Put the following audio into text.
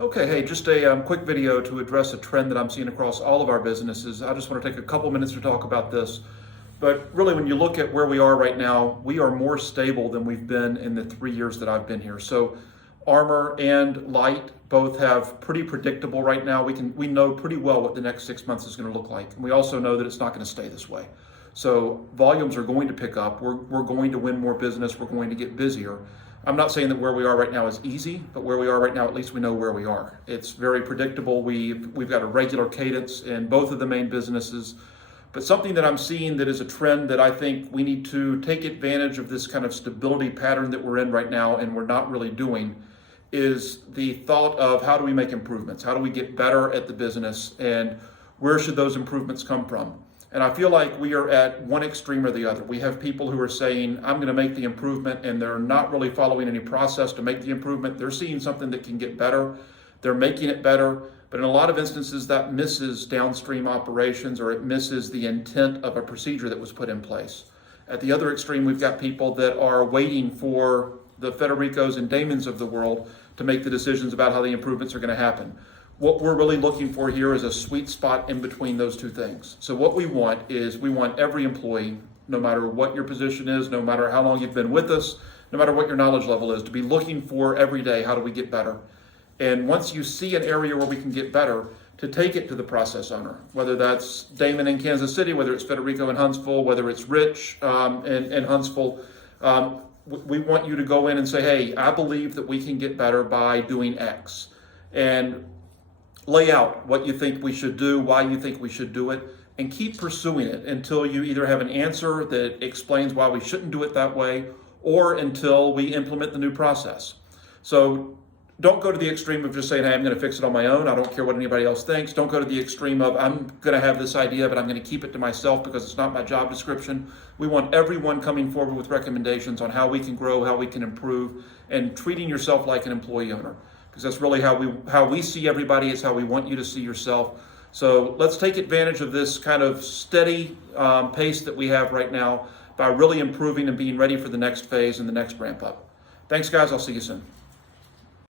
Okay, hey, just a quick video to address a trend that I'm seeing across all of our businesses. I just want to take a couple minutes to talk about this. But really, when you look at where we are right now, we are more stable than we've been in the 3 years that I've been here. So Armor and Light both have pretty predictable right now. We know pretty well what the next 6 months is going to look like. And we also know that it's not going to stay this way. So volumes are going to pick up. We're going to win more business. We're going to get busier. I'm not saying that where we are right now is easy, but where we are right now, at least we know where we are. It's very predictable. We've got a regular cadence in both of the main businesses. But something that I'm seeing that is a trend that I think we need to take advantage of, this kind of stability pattern that we're in right now and we're not really doing, is the thought of how do we make improvements? How do we get better at the business, and where should those improvements come from? And I feel like we are at one extreme or the other. We have people who are saying, I'm going to make the improvement, and they're not really following any process to make the improvement. They're seeing something that can get better. They're making it better. But in a lot of instances, that misses downstream operations, or it misses the intent of a procedure that was put in place. At the other extreme, we've got people that are waiting for the Federicos and Damons of the world to make the decisions about how the improvements are going to happen. What we're really looking for here is a sweet spot in between those two things. So what we want is, we want every employee, no matter what your position is, no matter how long you've been with us, no matter what your knowledge level is, to be looking for every day, how do we get better? And once you see an area where we can get better, to take it to the process owner, whether that's Damon in Kansas City, whether it's Federico in Huntsville, whether it's Rich in Huntsville. We want you to go in and say, hey, I believe that we can get better by doing X. And lay out what you think we should do, why you think we should do it, and keep pursuing it until you either have an answer that explains why we shouldn't do it that way, or until we implement the new process. So don't go to the extreme of just saying, hey, I'm going to fix it on my own. I don't care what anybody else thinks. Don't go to the extreme of, I'm going to have this idea, but I'm going to keep it to myself because it's not my job description. We want everyone coming forward with recommendations on how we can grow, how we can improve, and treating yourself like an employee owner. Because that's really how we see everybody. It's how we want you to see yourself. So let's take advantage of this kind of steady pace that we have right now by really improving and being ready for the next phase and the next ramp up. Thanks, guys. I'll see you soon.